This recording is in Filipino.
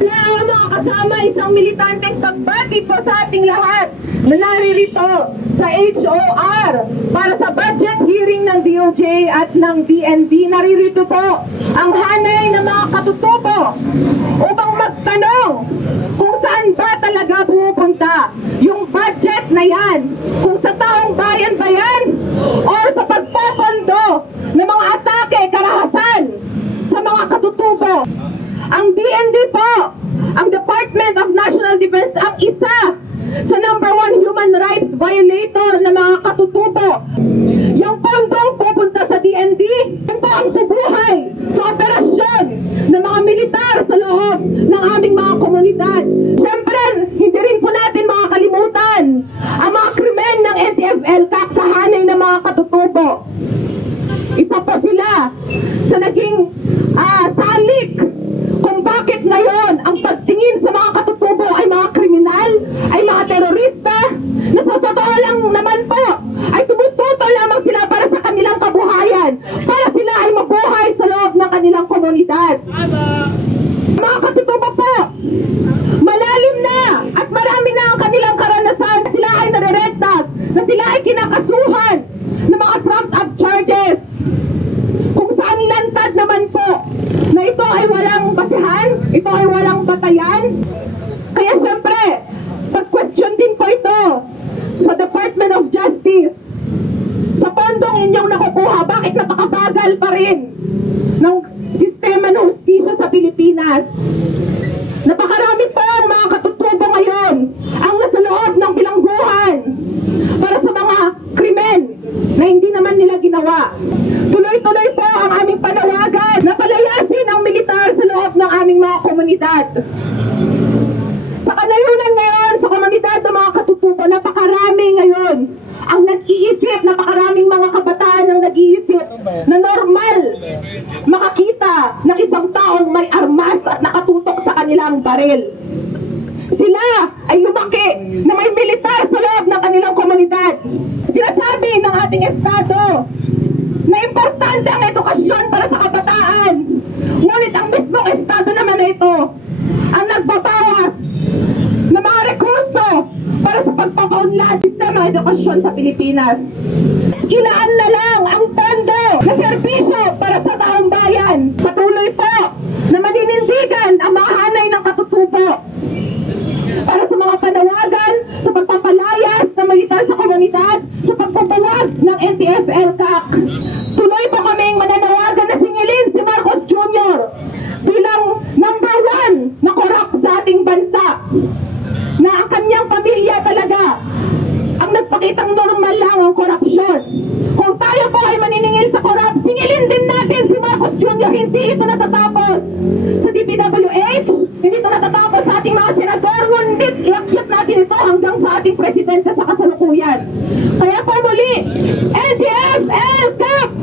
Mapla mga kasama, isang militanteng pagbati po sa ating lahat na naririto sa HOR para sa budget hearing ng DOJ at ng DND. Naririto po ang hanay ng mga katutubo upang magtanong kung saan ba talaga pumupunta yung budget na yan. Kung sa taong bayan ba yan or sa pagpapondo ng mga atake, karahasan sa mga katutubo. Ang DND po, ang Department of National Defense, ang isa sa number one human rights violator ng mga katutubo. Yung pondong pupunta sa DND, yun po ang bubuhay sa operasyon ng mga militar sa loob ng aming mga komunidad. Siyempre, hindi rin po natin makakalimutan ang mga krimen ng NTFL kaksahanay ng mga katutubo. Isa pa sila sa naging ah, salik kung bakit ngayon ang pagtingin sa mga katutubo ay mga kriminal, ay mga terorista, na sa totoo lang naman po, ay tumututo lamang sila para sa kanilang kabuhayan, para sila ay mabuhay sa loob ng kanilang komunidad. Mga katutubo po, malalim na at marami na ang kanilang karanasan. Sila ay nare-rectag, na sila ay kinakasuhan ng mga trumped up charges kung saan lantad naman po na ito ay walang basihan, ito ay walang batayan. Kaya siyempre, pag-question din po ito sa Department of Justice. Sa pondong inyong nakukuha, bakit napakabagal pa rin ng sistema ng hustisya sa Pilipinas? Napakarami po ang mga katutubo ngayon ang nasa loob ng bilangguhan para sa mga krimen na hindi naman nila ginawa. Tuloy-tuloy po ang aming panawagan na palayasin ang militar sa loob ng aming mga komunidad. Sa kanayunan ngayon, sa komunidad ng mga katutubo, napakarami ngayon ang nag-iisip, napakaraming mga kabataan ang nag-iisip na normal makakita ng isang taong may armas at nakatutok sa kanilang baril. Sila ay lumaki na may militar sa loob ng kanilang komunidad. Sinasabi ng ating Estado na importante ang edukasyon para sa kabataan. Ngunit ang mismong Estado naman na ito ang nagbabawas ng mga rekurso para sa pagpapaunlad sistema edukasyon sa Pilipinas. Ilaan na lang ang pondo na serbisyo para sa taong bayan. Patuloy po na maninindigan ang mga hanay ng katutubo para sa mga panawagan sa pagpapalayas ng militar sa komunidad sa pagpapalag ng NTF-LCAC. Tuloy po kaming mananawagan na singilin si Marcos Jr. bilang number one na korap sa ating bansa na ang kanyang pamilya talaga ang nagpakitang normal lang ang korupsyon. Kung tayo po ay maniningil sa korap, singilin din natin si Marcos Jr. Hindi ito natatapos sa DPWH, iakyat natin ito hanggang sa ating presidente sa kasalukuyan. Kaya po muli, NDF, LCAP!